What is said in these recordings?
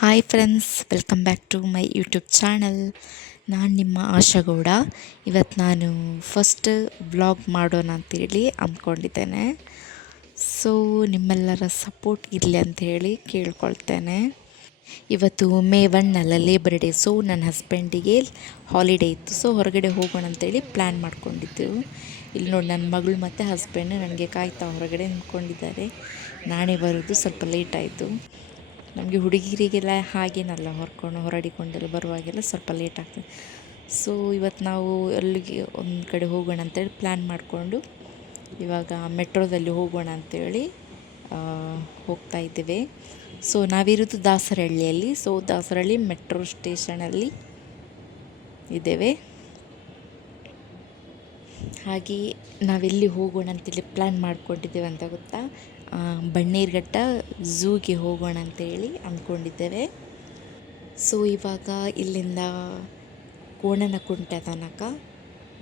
Hi friends, welcome back to my YouTube channel. ನಾನು ನಿಮ್ಮ ಆಶಾಗೌಡ. ಇವತ್ತು ನಾನು ಫಸ್ಟ್ ವ್ಲಾಗ್ ಮಾಡೋಣ ಅಂತೇಳಿ ಅಂದ್ಕೊಂಡಿದ್ದೇನೆ. ಸೊ ನಿಮ್ಮೆಲ್ಲರ ಸಪೋರ್ಟ್ ಇರಲಿ ಅಂಥೇಳಿ ಕೇಳ್ಕೊಳ್ತೇನೆ. ಇವತ್ತು ಮೇ 1 ಅಲ್ಲ, ಲೇಬರ್ ಡೇ. ಸೊ ನನ್ನ ಹಸ್ಬೆಂಡಿಗೆ ಹಾಲಿಡೇ ಇತ್ತು. ಸೊ ಹೊರಗಡೆ ಹೋಗೋಣ ಅಂತೇಳಿ ಪ್ಲ್ಯಾನ್ ಮಾಡ್ಕೊಂಡಿದ್ದೆವು. ಇಲ್ಲಿ ನೋಡಿ, ನನ್ನ ಮಗಳು ಮತ್ತು ಹಸ್ಬೆಂಡ್ ನನಗೆ ಕಾಯ್ತಾ ಹೊರಗಡೆ ನಿಂತ್ಕೊಂಡಿದ್ದಾರೆ. ನಾನೇ ಬರೋದು ಸ್ವಲ್ಪ ಲೇಟ್ ಆಯಿತು. ನಮಗೆ ಹುಡುಗಿರಿಗೆಲ್ಲ ಹಾಗೇನಲ್ಲ, ಹೊರಡಿಕೊಂಡೆಲ್ಲ ಬರುವಾಗೆಲ್ಲ ಸ್ವಲ್ಪ ಲೇಟ್ ಆಗ್ತದೆ. ಸೊ ಇವತ್ತು ನಾವು ಅಲ್ಲಿಗೆ ಒಂದು ಕಡೆ ಹೋಗೋಣ ಅಂತೇಳಿ ಪ್ಲ್ಯಾನ್ ಮಾಡಿಕೊಂಡು ಇವಾಗ ಮೆಟ್ರೋದಲ್ಲಿ ಹೋಗೋಣ ಅಂತೇಳಿ ಹೋಗ್ತಾ ಇದ್ದೇವೆ. ಸೊ ನಾವಿರೋದು ದಾಸರಹಳ್ಳಿಯಲ್ಲಿ. ಸೊ ದಾಸರಹಳ್ಳಿ ಮೆಟ್ರೋ ಸ್ಟೇಷನಲ್ಲಿ ಇದ್ದೇವೆ. ಹಾಗೆ ನಾವೆಲ್ಲಿ ಹೋಗೋಣ ಅಂತೇಳಿ ಪ್ಲ್ಯಾನ್ ಮಾಡ್ಕೊಂಡಿದ್ದೇವೆ ಅಂತ ಗೊತ್ತಾ? ಬನ್ನೇರುಘಟ್ಟ ಝೂಗೆ ಹೋಗೋಣ ಅಂತೇಳಿ ಅಂದ್ಕೊಂಡಿದ್ದೇವೆ. ಸೊ ಇವಾಗ ಇಲ್ಲಿಂದ ಕೋಣನಕುಂಟೆ ತನಕ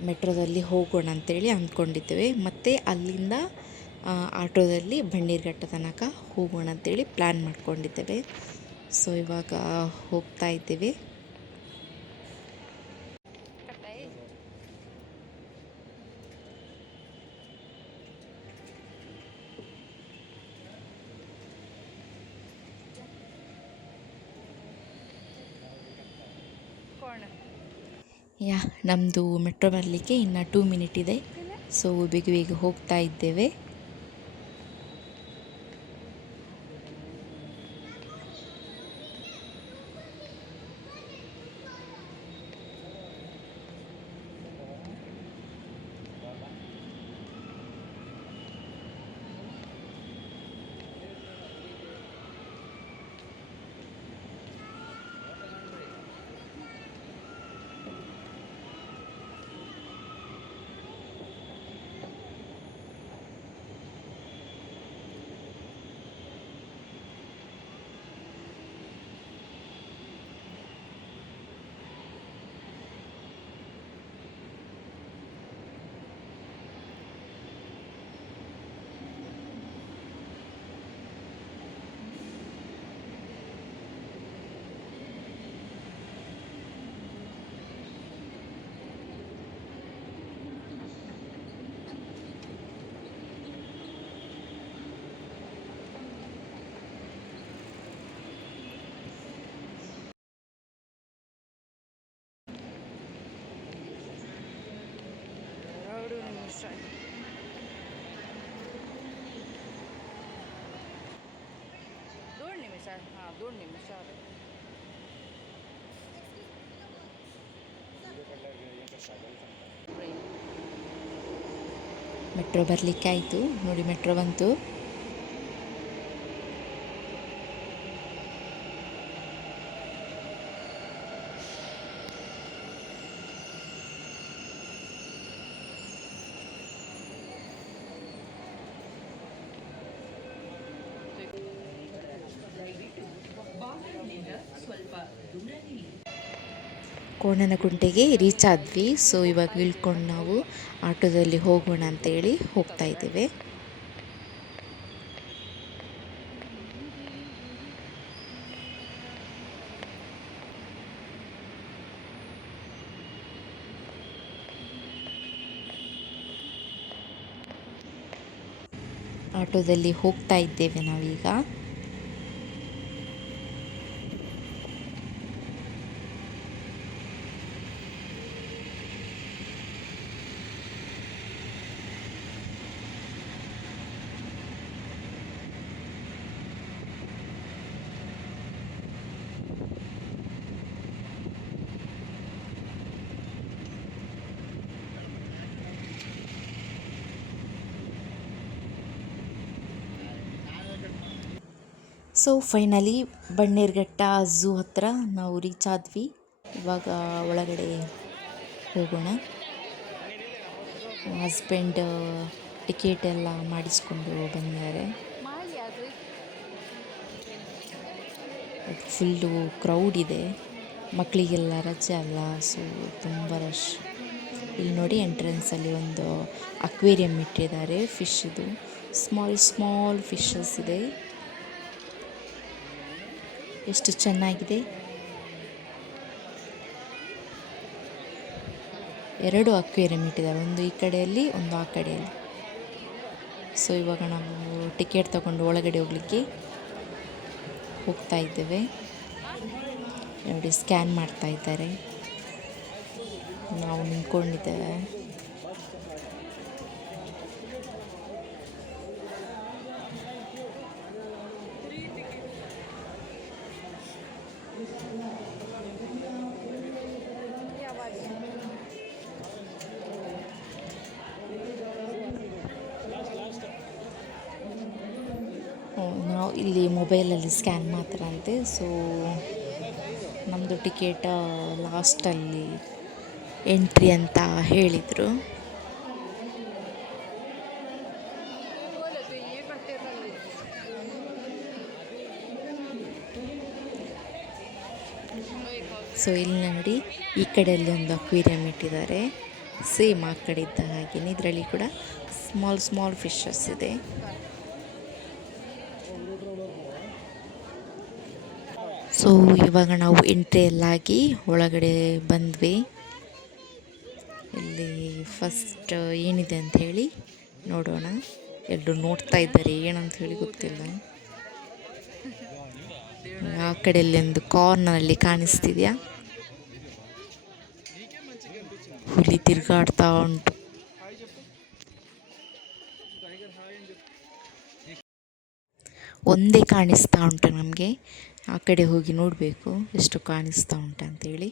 ಮೆಟ್ರೋದಲ್ಲಿ ಹೋಗೋಣ ಅಂತೇಳಿ ಅಂದ್ಕೊಂಡಿದ್ದೇವೆ. ಮತ್ತು ಅಲ್ಲಿಂದ ಆಟೋದಲ್ಲಿ ಬನ್ನೇರುಘಟ್ಟ ತನಕ ಹೋಗೋಣ ಅಂತೇಳಿ ಪ್ಲ್ಯಾನ್ ಮಾಡ್ಕೊಂಡಿದ್ದೇವೆ. ಸೊ ಇವಾಗ ಹೋಗ್ತಾ ಇದ್ದೇವೆ. ನಮ್ಮದು ಮೆಟ್ರೋ ಬರಲಿಕ್ಕೆ ಇನ್ನು 2 ಮಿನಿಟ್ ಇದೆ. ಸೊ ಬೇಗ ಬೇಗ ಹೋಗ್ತಾ ಇದ್ದೇವೆ. ಮೆಟ್ರೋ ಬರಲಿಕ್ಕೆ ಆಯಿತು ನೋಡಿ, ಮೆಟ್ರೋ ಬಂತು. ಕೋಣನಕುಂಟೆಗೆ ರೀಚ್ ಆದ್ವಿ. ಸೊ ಇವಾಗ ಇಳ್ಕೊಂಡು ನಾವು ಆಟೋದಲ್ಲಿ ಹೋಗೋಣ ಅಂತೇಳಿ ಹೋಗ್ತಾ ಇದ್ದೇವೆ. ಆಟೋದಲ್ಲಿ ಹೋಗ್ತಾ ಇದ್ದೇವೆ ನಾವೀಗ. ಸೊ ಫೈನಲಿ ಬನ್ನೇರುಘಟ್ಟ ಝೂ ಹತ್ರ ನಾವು ರೀಚ್ ಆದ್ವಿ. ಇವಾಗ ಒಳಗಡೆ ಹೋಗೋಣ. ಹಸ್ಬೆಂಡ್ ಟಿಕೆಟ್ ಎಲ್ಲ ಮಾಡಿಸ್ಕೊಂಡು ಬಂದಿದ್ದಾರೆ. ಫುಲ್ಲು ಕ್ರೌಡ್ ಇದೆ, ಮಕ್ಕಳಿಗೆಲ್ಲ ರಜೆ ಅಲ್ಲ. ಸೊ ತುಂಬ ರಶ್. ಇಲ್ಲಿ ನೋಡಿ, ಎಂಟ್ರೆನ್ಸಲ್ಲಿ ಒಂದು ಅಕ್ವೇರಿಯಂ ಇಟ್ಟಿದ್ದಾರೆ, ಫಿಶ್ದು. ಸ್ಮಾಲ್ ಫಿಶಸ್ ಇದೆ. ಎಷ್ಟು ಚೆನ್ನಾಗಿದೆ. 2 ಅಕ್ವೇರಿಯಂ ಇಟ್ಟಿದ್ದಾರೆ, ಒಂದು ಈ ಕಡೆಯಲ್ಲಿ ಒಂದು ಆ ಕಡೆಯಲ್ಲಿ. ಸೊ ಇವಾಗ ನಾವು ಟಿಕೆಟ್ ತಗೊಂಡು ಒಳಗಡೆ ಹೋಗಲಿಕ್ಕೆ ಹೋಗ್ತಾ ಇದ್ದೇವೆ. ನೋಡಿ ಸ್ಕ್ಯಾನ್ ಮಾಡ್ತಾ ಇದ್ದಾರೆ, ನಾವು ನಿಂತ್ಕೊಂಡಿದ್ದೇವೆ. ನಾವು ಇಲ್ಲಿ ಮೊಬೈಲಲ್ಲಿ ಸ್ಕ್ಯಾನ್ ಮಾತ್ರ ಅಂತೆ. ಸೊ ನಮ್ಮದು ಟಿಕೆಟ್ ಲಾಸ್ಟಲ್ಲಿ ಎಂಟ್ರಿ ಅಂತ ಹೇಳಿದರು. ಸೊ ಇಲ್ಲಿ ನೋಡಿ, ಈ ಕಡೆಯಲ್ಲಿ ಒಂದು ಅಕ್ವೇರಿಯಂ ಇಟ್ಟಿದ್ದಾರೆ, ಸೇಮ್ ಆ ಕಡೆ ಇದ್ದ ಹಾಗೆಯೇ ಇದರಲ್ಲಿ ಕೂಡ ಸ್ಮಾಲ್ ಸ್ಮಾಲ್ ಫಿಶಸ್ ಇದೆ. ಸೊ ಇವಾಗ ನಾವು ಎಂಟ್ರಿ ಎಲ್ಲಾಗಿ ಒಳಗಡೆ ಬಂದ್ವಿ. ಇಲ್ಲಿ ಫಸ್ಟ್ ಏನಿದೆ ಅಂತ ಹೇಳಿ ನೋಡೋಣ. ಎಲ್ಲರೂ ನೋಡ್ತಾ ಇದ್ದಾರೆ, ಏನಂತ ಹೇಳಿ ಗೊತ್ತಿಲ್ಲ. ಆ ಕಡೆಯಲ್ಲಿ ಒಂದು ಕಾರ್ನರಲ್ಲಿ ಕಾಣಿಸ್ತಿದೆಯಾ, ಹುಲಿ ತಿರುಗಾಡ್ತಾ ಉಂಟು. ಒಂದೇ ಕಾಣಿಸ್ತಾ ಉಂಟು ನಮಗೆ, ಆ ಕಡೆ ಹೋಗಿ ನೋಡಬೇಕು ಎಷ್ಟು ಕಾಣಿಸ್ತಾ ಉಂಟಂತೇಳಿ.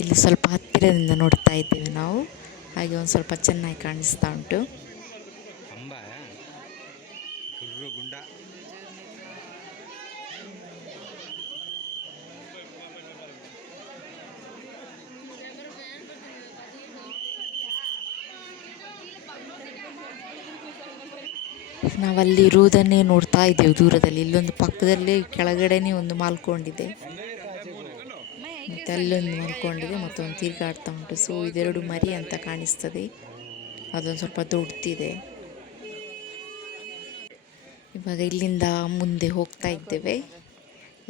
ಇಲ್ಲಿ ಸ್ವಲ್ಪ ಹತ್ತಿರದಿಂದ ನೋಡ್ತಾ ಇದ್ದೇವೆ ನಾವು, ಹಾಗೆ ಒಂದು ಸ್ವಲ್ಪ ಚೆನ್ನಾಗಿ ಕಾಣಿಸ್ತಾ ಉಂಟು. ನಾವಲ್ಲಿ ಇರುವುದನ್ನೇ ನೋಡ್ತಾ ಇದ್ದೇವೆ ದೂರದಲ್ಲಿ. ಇಲ್ಲೊಂದು ಪಕ್ಕದಲ್ಲೇ ಕೆಳಗಡೆನೇ ಒಂದು ಮಾಲ್ಕೊಂಡಿದೆ, ಮತ್ತು ಅಲ್ಲೊಂದು ಮಲ್ಕೊಂಡಿದೆ, ಮತ್ತೊಂದು ತಿರುಗಾಡ್ತಾ ಉಂಟು. ಸೊ ಇದೆರಡು ಮರಿ ಅಂತ ಕಾಣಿಸ್ತದೆ, ಅದೊಂದು ಸ್ವಲ್ಪ ದೊಡ್ಡದಿದೆ. ಇವಾಗ ಇಲ್ಲಿಂದ ಮುಂದೆ ಹೋಗ್ತಾ ಇದ್ದೇವೆ,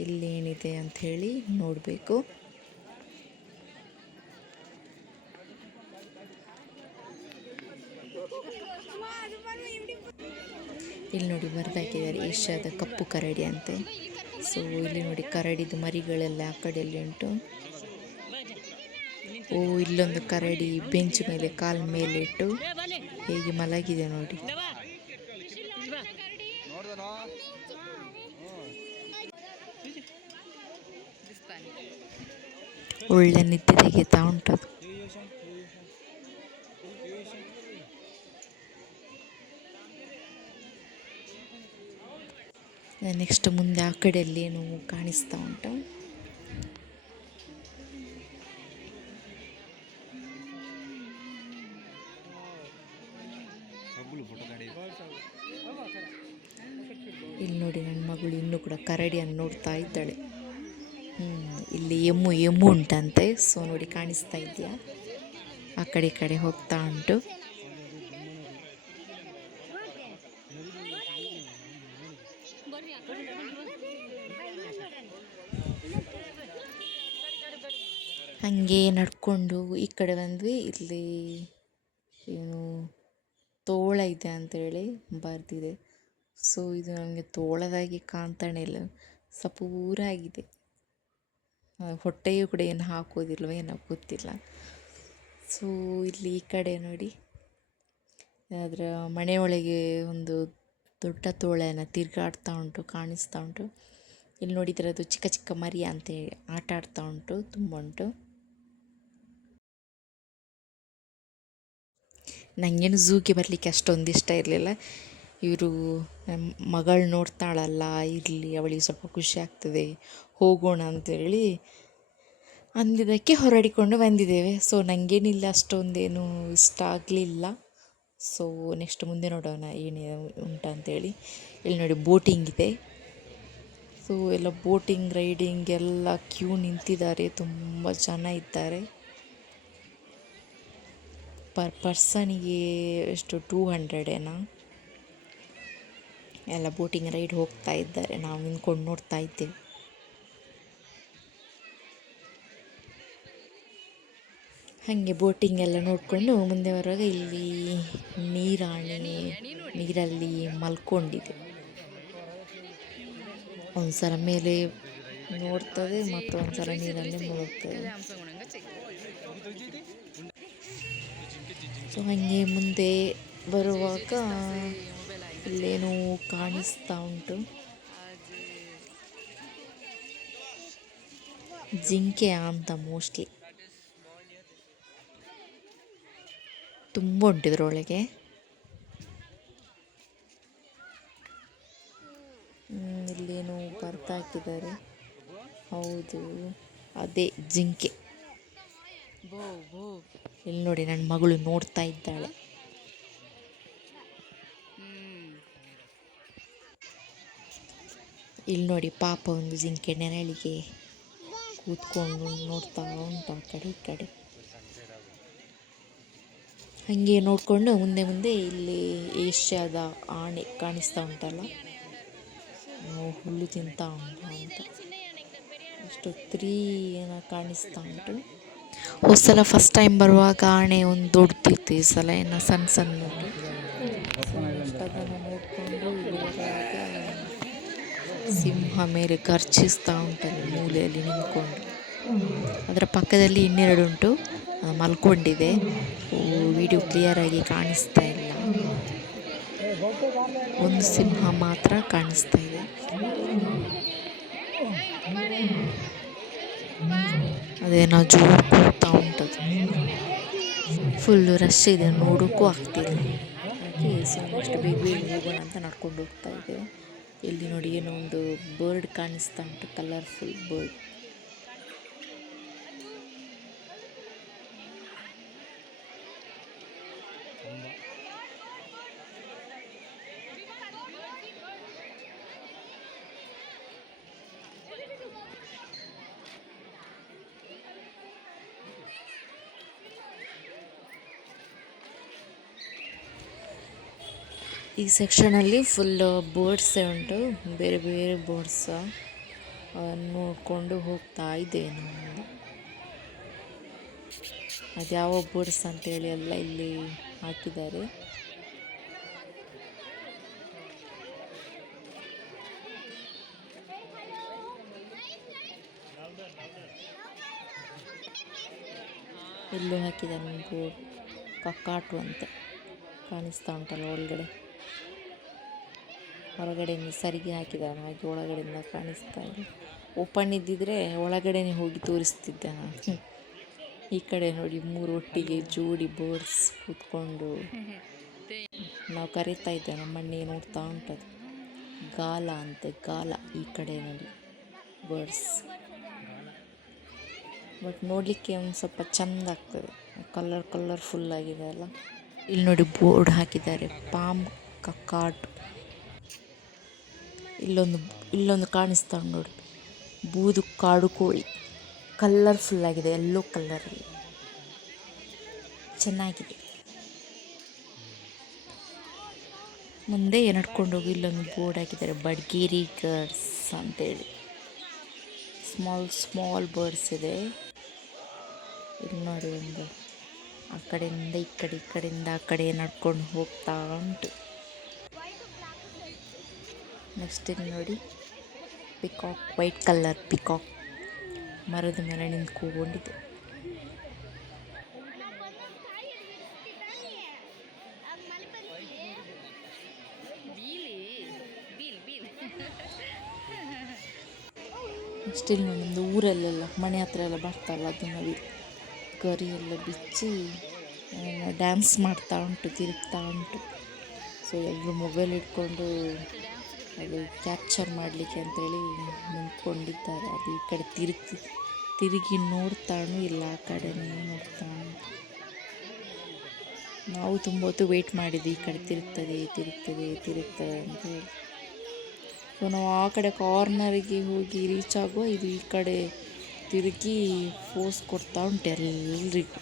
ಇಲ್ಲೇನಿದೆ ಅಂಥೇಳಿ ನೋಡಬೇಕು. ಇಲ್ಲಿ ನೋಡಿ ಬರೆದಾಕಿದ್ದಾರೆ ಏಷ್ಯಾದ ಕಪ್ಪು ಕರಡಿ ಅಂತೆ. ಸೊ ಇಲ್ಲಿ ನೋಡಿ ಕರಡಿದು ಮರಿಗಳೆಲ್ಲ ಆ ಕಡೆಯಲ್ಲಿ ಉಂಟು. ಓ, ಇಲ್ಲೊಂದು ಕರಡಿ ಬೆಂಚ್ ಮೇಲೆ ಕಾಲ್ ಮೇಲೆ ಇಟ್ಟು ಹೇಗೆ ಮಲಗಿದೆ ನೋಡಿ. ಒಳ್ಳೆ ನಿದ್ದೆ ತೆಗಿತಾ ಉಂಟದು. ನೆಕ್ಸ್ಟ್ ಮುಂದೆ ಆ ಕಡೆಯಲ್ಲಿ ಏನು ಕಾಣಿಸ್ತಾ ಉಂಟು. ಇಲ್ಲಿ ನೋಡಿ ನನ್ನ ಮಗಳು ಇನ್ನೂ ಕೂಡ ಕರಡಿಯನ್ನು ನೋಡ್ತಾ ಇದ್ದಾಳೆ. ಇಲ್ಲಿ ಎಮ್ಮು ಉಂಟಂತೆ. ಸೊ ನೋಡಿ ಕಾಣಿಸ್ತಾ ಇದೆಯಾ, ಆ ಕಡೆ ಈ ಕಡೆ ಹೋಗ್ತಾ ಉಂಟು. ಹಾಗೆ ನಡ್ಕೊಂಡು ಈ ಕಡೆ ಬಂದ್ವಿ. ಇಲ್ಲಿ ಏನು ತೋಳ ಇದೆ ಅಂತೇಳಿ ಬರ್ದಿದೆ. ಸೊ ಇದು ನನಗೆ ತೋಳದಾಗಿ ಕಾಣ್ತಾನೆ ಇಲ್ಲ, ಸಪೂರಾಗಿದೆ. ಹೊಟ್ಟೆಯೂ ಕೂಡ ಏನು ಹಾಕೋದಿಲ್ವ ಏನೋ ಗೊತ್ತಿಲ್ಲ. ಸೊ ಇಲ್ಲಿ ಈ ಕಡೆ ನೋಡಿ, ಅದರ ಮನೆಯೊಳಗೆ ಒಂದು ದೊಡ್ಡ ತೋಳನ ತಿರುಗಾಡ್ತಾ ಉಂಟು, ಕಾಣಿಸ್ತಾ ಉಂಟು. ಇಲ್ಲಿ ನೋಡಿದರೆ ಅದು ಚಿಕ್ಕ ಚಿಕ್ಕ ಮರಿ ಅಂತೇಳಿ ಆಟ ಆಡ್ತಾ ಉಂಟು, ತುಂಬ ಉಂಟು. ನನಗೇನು ಝೂಗೆ ಬರಲಿಕ್ಕೆ ಅಷ್ಟೊಂದು ಇಷ್ಟ ಇರಲಿಲ್ಲ. ಇವರು ಮಗಳು ನೋಡ್ತಾಳಲ್ಲ, ಇರಲಿ ಅವಳಿಗೆ ಸ್ವಲ್ಪ ಖುಷಿ ಆಗ್ತದೆ, ಹೋಗೋಣ ಅಂತೇಳಿ ಅಂದಿದ್ದಕ್ಕೆ ಹೊರಡಿಕೊಂಡು ಬಂದಿದ್ದೇವೆ. ಸೊ ನನಗೇನಿಲ್ಲ ಅಷ್ಟೊಂದೇನು ಇಷ್ಟ ಆಗಲಿಲ್ಲ. ಸೊ ನೆಕ್ಸ್ಟ್ ಮುಂದೆ ನೋಡೋಣ ಏನೇ ಉಂಟಂತೇಳಿ. ಇಲ್ಲಿ ನೋಡಿ ಬೋಟಿಂಗ್ ಇದೆ. ಸೊ ಸೊ ಎಲ್ಲ ಬೋಟಿಂಗ್ ರೈಡಿಂಗ್ ಎಲ್ಲ ಕ್ಯೂ ನಿಂತಿದ್ದಾರೆ, ತುಂಬ ಜನ ಇದ್ದಾರೆ. ಪರ್ ಪರ್ಸನಿಗೆ ಎಷ್ಟು 200 ಎಲ್ಲ ಬೋಟಿಂಗ್ ರೈಡ್ ಹೋಗ್ತಾ ಇದ್ದಾರೆ, ನಾವು ನಿಂತ್ಕೊಂಡು ನೋಡ್ತಾ ಇದ್ದೇವೆ. ಹಾಗೆ ಬೋಟಿಂಗ್ ಎಲ್ಲ ನೋಡಿಕೊಂಡು ಮುಂದೆ ಬರುವಾಗ ಇಲ್ಲಿ ನೀರಲ್ಲಿ ಮಲ್ಕೊಂಡಿದೆ. ಒಂದ್ಸಲ ಮೇಲೆ ನೋಡ್ತದೆ ಮತ್ತು ಒಂದ್ಸಲ ನೀರಲ್ಲೇ ಮುಳುಗ್ತದೆ. ಸೊ ಹಾಗೆ ಮುಂದೆ ಬರುವಾಗ ಇಲ್ಲೇನೋ ಕಾಣಿಸ್ತಾ ಉಂಟು, ಜಿಂಕೆ ಅಂತ ಮೋಸ್ಟ್ಲಿ. ತುಂಬ ಉಂಟಿದ್ರೊಳಗೆ. ಇಲ್ಲೇನೋ ಬರ್ತಾ ಹಾಕಿದ್ದಾರೆ, ಹೌದು ಅದೇ ಜಿಂಕೆ. ಇಲ್ಲಿ ನೋಡಿ ನನ್ನ ಮಗಳು ನೋಡ್ತಾ ಇದ್ದಾಳೆ. ಇಲ್ಲಿ ನೋಡಿ ಪಾಪ ಒಂದು ಜಿಂಕೆ ನೆರಳಿಗೆ ಕೂತ್ಕೊಂಡು ನೋಡ್ತಾ ಉಂಟು ಆ ಕಡೆ ಈ ಕಡೆ. ಹಾಗೆ ನೋಡಿಕೊಂಡು ಮುಂದೆ ಇಲ್ಲಿ ಏಷ್ಯಾದ ಆನೆ ಕಾಣಿಸ್ತಾ ಉಂಟಲ್ಲ, ಹುಲ್ಲು ತಿಂತಾ ಉಂಟು ಅಂತ. ಎಷ್ಟು 3 ಕಾಣಿಸ್ತಾ ಉಂಟು. ಹೋದ್ಸಲ ಫಸ್ಟ್ ಟೈಮ್ ಬರುವಾಗ ಆನೆ ಒಂದು ದೊಡ್ಡದಿತ್ತು, ಈ ಸಲ ಏನೋ ಸಣ್ಣ ಅದನ್ನು ನೋಡಿಕೊಂಡು ಬರುವಾಗ ಸಿಂಹ ಮೇಲೆ ಗರ್ಜಿಸ್ತಾ ಉಂಟಲ್ಲಿ ಮೂಲೆಯಲ್ಲಿ ನಿಂತ್ಕೊಂಡು. ಅದರ ಪಕ್ಕದಲ್ಲಿ ಇನ್ನೆರಡು ಉಂಟು, ಮಲ್ಕೊಂಡಿದೆ. ವಿಡಿಯೋ ಕ್ಲಿಯರಾಗಿ ಕಾಣಿಸ್ತಾ ಇಲ್ಲ, ಒಂದು ಸಿಂಹ ಮಾತ್ರ ಕಾಣಿಸ್ತಾ ಇದೆ. ಅದೇನೋ ಜೋರು ಕೂಗ್ತಾ ಉಂಟದು. ಫುಲ್ಲು ರಶ್ ಇದೆ, ನೋಡೋಕ್ಕೂ ಆಗ್ತಿಲ್ಲ. ಹಾಗೆ ಸೊ ನೆಕ್ಸ್ಟ್ ಬೇಗ ಹೋಗೋಣ ಅಂತ ನಡ್ಕೊಂಡು ಹೋಗ್ತಾ ಇದ್ದೇವೆ. ಇಲ್ಲಿ ನೋಡಿ ಏನೋ ಒಂದು ಬರ್ಡ್ ಕಾಣಿಸ್ತಾ ಉಂಟು, ಕಲರ್ಫುಲ್ ಬರ್ಡ್. ಈ ಸೆಕ್ಷನಲ್ಲಿ ಫುಲ್ ಬರ್ಡ್ಸೇ ಉಂಟು, ಬೇರೆ ಬೇರೆ ಬರ್ಡ್ಸ್. ನೋಡಿಕೊಂಡು ಹೋಗ್ತಾ ಇದ್ದೇವೆ ನಾವು. ಅದು ಯಾವ ಬರ್ಡ್ಸ್ ಅಂತೇಳಿ ಎಲ್ಲ ಇಲ್ಲಿ ಹಾಕಿದ್ದಾರೆ. ಇಲ್ಲೂ ಹಾಕಿದ್ದಾರೆ ಒಂದು ಬೋರ್ಡ್, ಕಕ್ಕಾಟು ಅಂತ ಕಾಣಿಸ್ತಾ ಉಂಟಲ್ಲ ಒಳಗಡೆ. ಹೊರಗಡೆಯಿಂದ ಸರಿಗೆ ಹಾಕಿದ್ದಾರೆ, ಹಾಗೆ ಒಳಗಡೆಯಿಂದ ಕಾಣಿಸ್ತಾ ಇದೆ. ಓಪನ್ ಇದ್ದಿದ್ರೆ ಒಳಗಡೆನೇ ಹೋಗಿ ತೋರಿಸ್ತಿದ್ದೆ ನಾನು. ಈ ಕಡೆ ನೋಡಿ 3 ಒಟ್ಟಿಗೆ ಜೋಡಿ ಬರ್ಡ್ಸ್ ಕೂತ್ಕೊಂಡು ನಾವು ಕರೀತಾ ಇದ್ದೇವೆ. ನಮ್ಮಣ್ಣೆ ನೋಡ್ತಾ ಉಂಟದು, ಗಾಲ ಅಂತೆ, ಗಾಲ. ಈ ಕಡೆ ನೋಡಿ ಬರ್ಡ್ಸ್, ಬಟ್ ನೋಡಲಿಕ್ಕೆ ಒಂದು ಸ್ವಲ್ಪ ಚೆಂದ ಆಗ್ತದೆ, ಕಲರ್ಫುಲ್ ಆಗಿದೆ ಅಲ್ಲ. ಇಲ್ಲಿ ನೋಡಿ ಬೋರ್ಡ್ ಹಾಕಿದ್ದಾರೆ, ಪಾಮ್ ಕಕ್ಕಾಟ್. ಇಲ್ಲೊಂದು ಕಾಣಿಸ್ತಾ ಉಂಟು ನೋಡಿ, ಬೂದು ಕಾಡು ಕೋಳಿ, ಕಲರ್ಫುಲ್ ಆಗಿದೆ, ಯೆಲ್ಲೋ ಕಲರಲ್ಲಿ ಚೆನ್ನಾಗಿದೆ. ಮುಂದೆ ನಡ್ಕೊಂಡು ಹೋಗಿ ಇಲ್ಲೊಂದು ಬೋರ್ಡ್ ಹಾಕಿದ್ದಾರೆ, ಬಡ್ಗೇರಿ ಗರ್ಲ್ಸ್ ಅಂತೇಳಿ. ಸ್ಮಾಲ್ ಬರ್ಡ್ಸ್ ಇದೆ. ಇಲ್ಲಿ ನೋಡಿ ಒಂದು ಆ ಕಡೆಯಿಂದ ಈ ಕಡೆಯಿಂದ ಆ ಕಡೆ ನಡ್ಕೊಂಡು ಹೋಗ್ತಾ ಉಂಟು. ನೆಕ್ಸ್ಟ್ ಇಲ್ಲಿ ನೋಡಿ ಪಿಕಾಕ್, ವೈಟ್ ಕಲರ್ ಪಿಕಾಕ್ ಮರದ ಮೇಲೆ ನಿಂತ್ಕೊಂಡಿದೆ. ನೆಕ್ಸ್ಟ್ ಇಲ್ಲಿ ನೋಡಿ ಒಂದು ಊರಲ್ಲೆಲ್ಲ ಮನೆ ಹತ್ರ ಎಲ್ಲ ಬರ್ತಾರಲ್ಲ, ಅದನ್ನು ಗರಿ ಎಲ್ಲ ಬಿಚ್ಚಿ ಡ್ಯಾನ್ಸ್ ಮಾಡ್ತಾ ಉಂಟು, ತಿರುಗ್ತಾ ಉಂಟು. ಸೊ ಎಲ್ಲರೂ ಮೊಬೈಲ್ ಇಟ್ಕೊಂಡು ಅದು ಕ್ಯಾಪ್ಚರ್ ಮಾಡಲಿಕ್ಕೆ ಅಂತೇಳಿ ನಿಂತ್ಕೊಂಡಿದ್ದಾರೆ. ಅದು ಈ ಕಡೆ ತಿರುಗಿ ನೋಡ್ತಾನು ಇಲ್ಲ, ಆ ಕಡೆನೇ ನೋಡ್ತಾ ಉಂಟು. ನಾವು ತುಂಬ ಹೊತ್ತು ವೆಯ್ಟ್ ಮಾಡಿದ್ವಿ, ಈ ಕಡೆ ತಿರುಗ್ತದೆ ಅಂತ ಹೇಳಿ. ಸೊ ನಾವು ಆ ಕಡೆ ಕಾರ್ನರಿಗೆ ಹೋಗಿ ರೀಚ್ ಆಗುವ ಇದು ಈ ಕಡೆ ತಿರುಗಿ ಫೋರ್ಸ್ ಕೊಡ್ತಾ ಉಂಟು ಎಲ್ರಿಗೂ.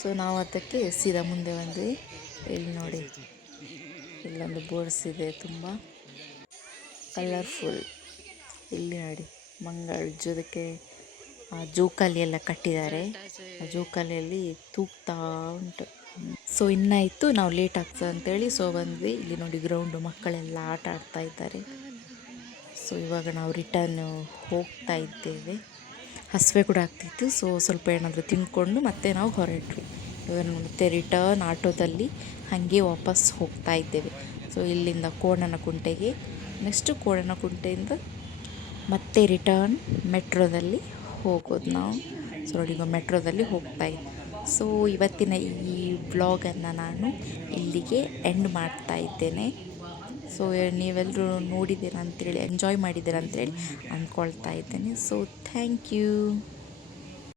ಸೊ ನಾವು ಅದಕ್ಕೆ ಸೀದಾ ಮುಂದೆ ಬಂದ್ವಿ. ಇಲ್ಲಿ ನೋಡಿ, ಇಲ್ಲೊಂದು ಬೋರ್ಡ್ಸ್ ಇದೆ ತುಂಬ ಕಲರ್ಫುಲ್. ಇಲ್ಲಿ ನೋಡಿ ಜೋದಕ್ಕೆ ಆ ಜೋಕಾಲಿ ಎಲ್ಲ ಕಟ್ಟಿದ್ದಾರೆ. ಆ ಜೋಕಾಲಿಯಲ್ಲಿ ತೂಗ್ತಾ ಉಂಟು. ಸೊ ಇನ್ನಾಯಿತು ನಾವು ಲೇಟ್ ಆಗ್ತದೆ ಅಂತೇಳಿ ಸೊ ಬಂದ್ವಿ. ಇಲ್ಲಿ ನೋಡಿ ಗ್ರೌಂಡು, ಮಕ್ಕಳೆಲ್ಲ ಆಟ ಆಡ್ತಾ ಇದ್ದಾರೆ. ಸೊ ಇವಾಗ ನಾವು ರಿಟರ್ನ್ ಹೋಗ್ತಾ ಇದ್ದೇವೆ. ಹಸಿವೆ ಕೂಡ ಆಗ್ತಿತ್ತು. ಸೊ ಸ್ವಲ್ಪ ಏನಾದರೂ ತಿಂದ್ಕೊಂಡು ಮತ್ತೆ ನಾವು ಹೊರಟ್ವಿ. ಇವಾಗ ಮತ್ತೆ ರಿಟರ್ನ್ ಆಟೋದಲ್ಲಿ ಹಾಗೆ ವಾಪಸ್ ಹೋಗ್ತಾ ಇದ್ದೇವೆ. ಸೊ ಇಲ್ಲಿಂದ ಕೋಣನಕುಂಟೆಗೆ, ನೆಕ್ಸ್ಟು ಕೋಣನಕುಂಟೆಯಿಂದ ಮತ್ತೆ ರಿಟರ್ನ್ ಮೆಟ್ರೋದಲ್ಲಿ ಹೋಗೋದು ನಾವು. ಸೊ ನೋಡಿ ಈಗ ಮೆಟ್ರೋದಲ್ಲಿ ಹೋಗ್ತಾ ಇದ್ದೆ. ಸೊ ಇವತ್ತಿನ ಈ ವ್ಲಾಗನ್ನು ನಾನು ಇಲ್ಲಿಗೆ ಎಂಡ್ ಮಾಡ್ತಾ ಇದ್ದೇನೆ. ಸೊ ನೀವೆಲ್ಲರೂ ನೋಡಿದ್ದೀರಾ ಅಂತೇಳಿ, ಎಂಜಾಯ್ ಮಾಡಿದ್ದೀರಾ ಅಂತೇಳಿ ಅಂದ್ಕೊಳ್ತಾ ಇದ್ದೇನೆ. So thank you.